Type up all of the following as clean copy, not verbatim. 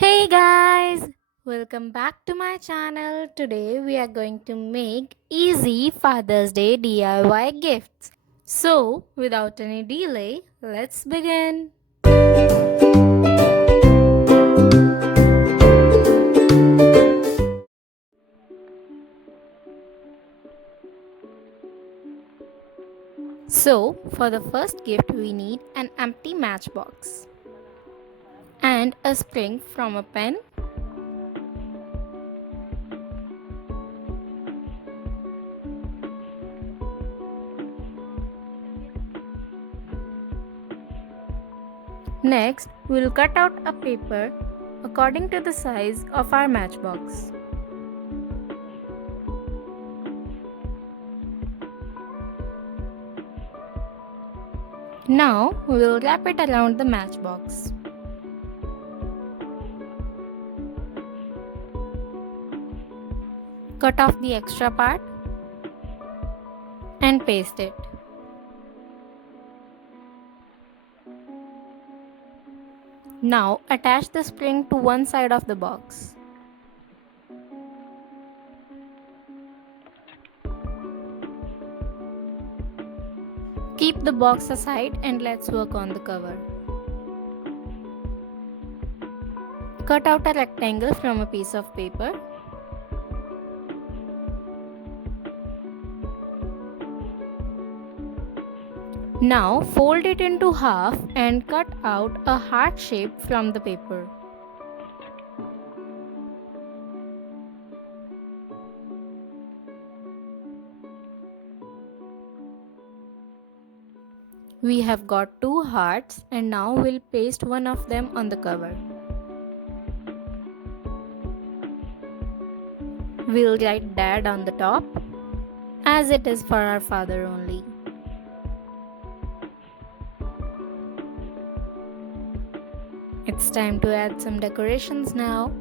Hey guys, welcome back to my channel. Today we are going to make easy Father's Day DIY gifts. So, without any delay, let's begin. So, for the first gift we need an empty matchbox and a spring from a pen. Next, we'll cut out a paper according to the size of our matchbox. Now, we will wrap it around the matchbox. Cut off the extra part and paste it. Now attach the spring to one side of the box. Keep the box aside and let's work on the cover. Cut out a rectangle from a piece of paper. Now fold it into half and cut out a heart shape from the paper. We have got two hearts and now we'll paste one of them on the cover. We'll write Dad on the top as it is for our father only. It's time to add some decorations now.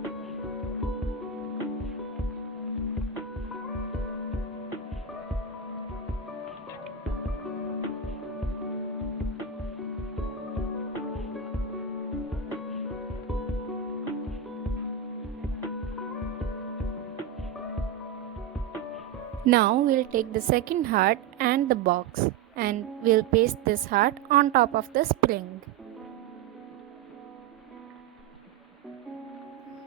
Now we'll take the second heart and the box and we'll paste this heart on top of the spring.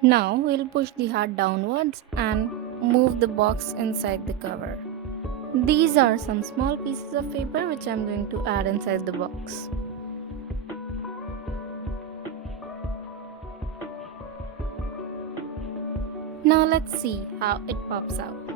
Now we'll push the heart downwards and move the box inside the cover. These are some small pieces of paper which I'm going to add inside the box. Now let's see how it pops out.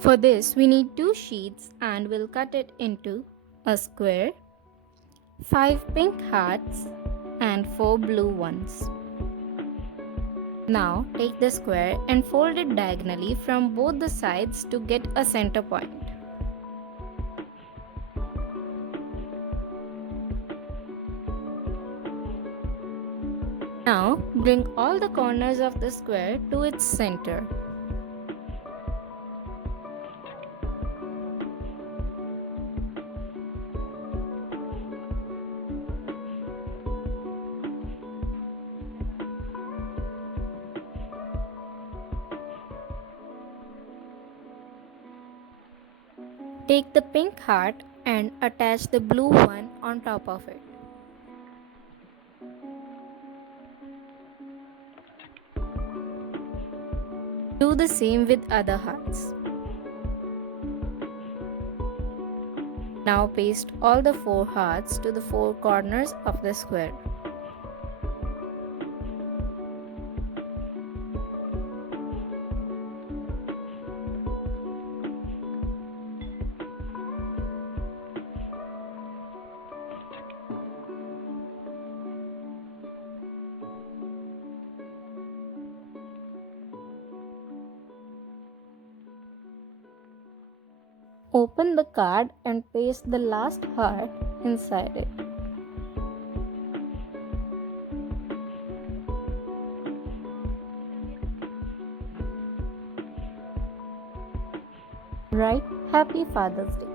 For this we need two sheets and we'll cut it into a square, 5 pink hearts and 4 blue ones. Now take the square and fold it diagonally from both the sides to get a center point. Now bring all the corners of the square to its center. Take the pink heart and attach the blue one on top of it. Do the same with other hearts. Now paste all the 4 hearts to the 4 corners of the square. Open the card and paste the last heart inside it. Write Happy Father's Day.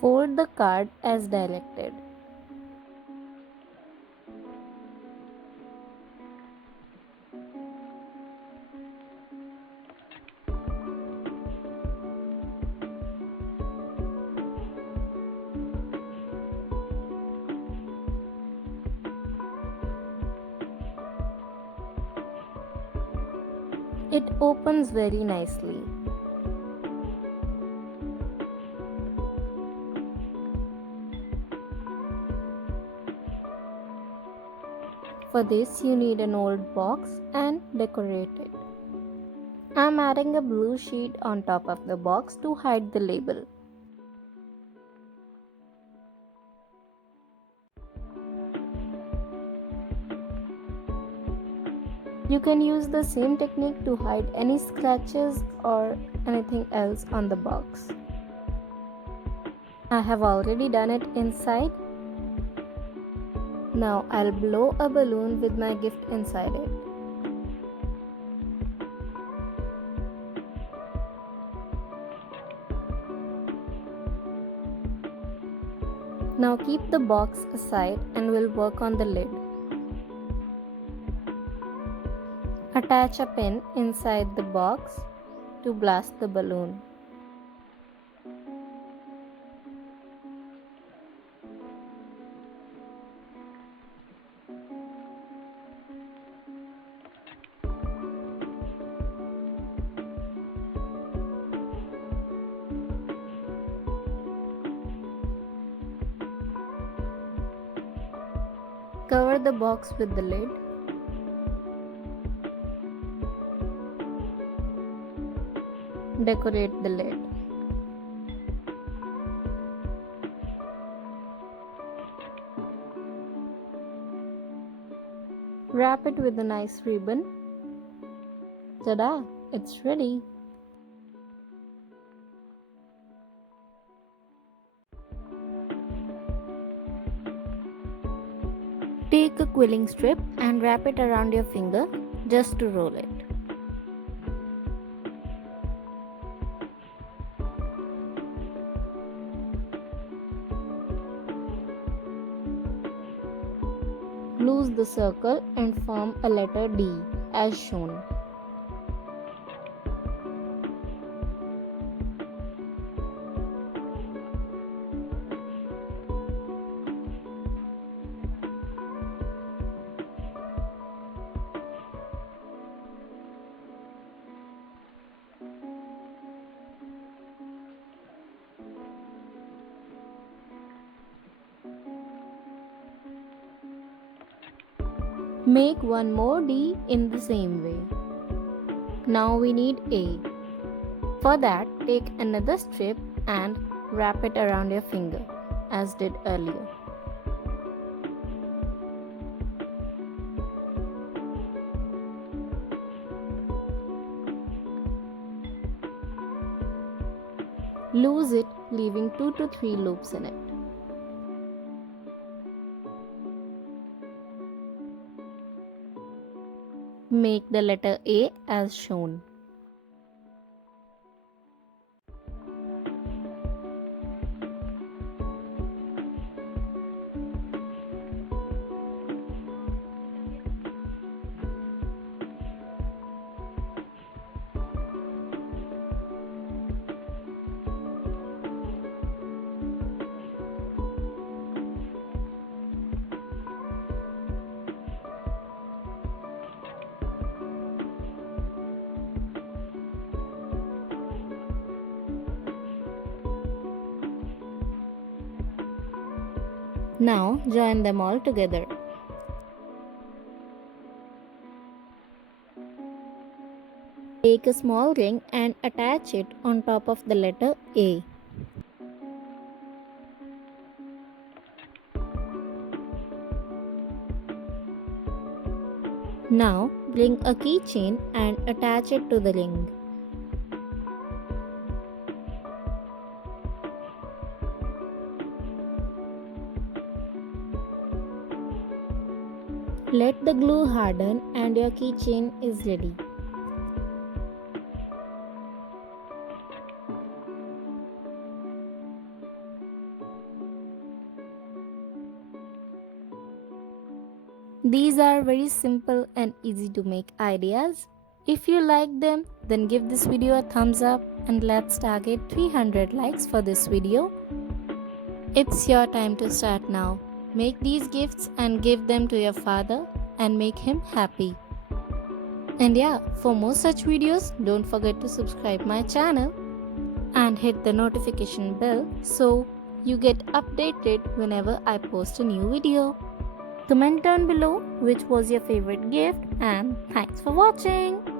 Fold the card as directed. It opens very nicely. For this, you need an old box and decorate it. I'm adding a blue sheet on top of the box to hide the label. You can use the same technique to hide any scratches or anything else on the box. I have already done it inside. Now I'll blow a balloon with my gift inside it. Now keep the box aside and we'll work on the lid. Attach a pin inside the box to blast the balloon. Cover the box with the lid. Decorate the lid. Wrap it with a nice ribbon. Ta-da! It's ready. Take a quilling strip and wrap it around your finger just to roll it. Loose the circle and form a letter D as shown. Make one more D in the same way. Now we need A. For that, take another strip and wrap it around your finger as did earlier. Loose it, leaving 2 to 3 loops in it. Make the letter A as shown. Now join them all together. Take a small ring and attach it on top of the letter A. Now bring a keychain and attach it to the ring. Let the glue harden and your keychain is ready. These are very simple and easy to make ideas. If you like them, then give this video a thumbs up and let's target 300 likes for this video. It's your time to start now. Make these gifts and give them to your father and make him happy. And yeah, for more such videos, don't forget to subscribe my channel and hit the notification bell so you get updated whenever I post a new video. Comment down below which was your favorite gift and thanks for watching.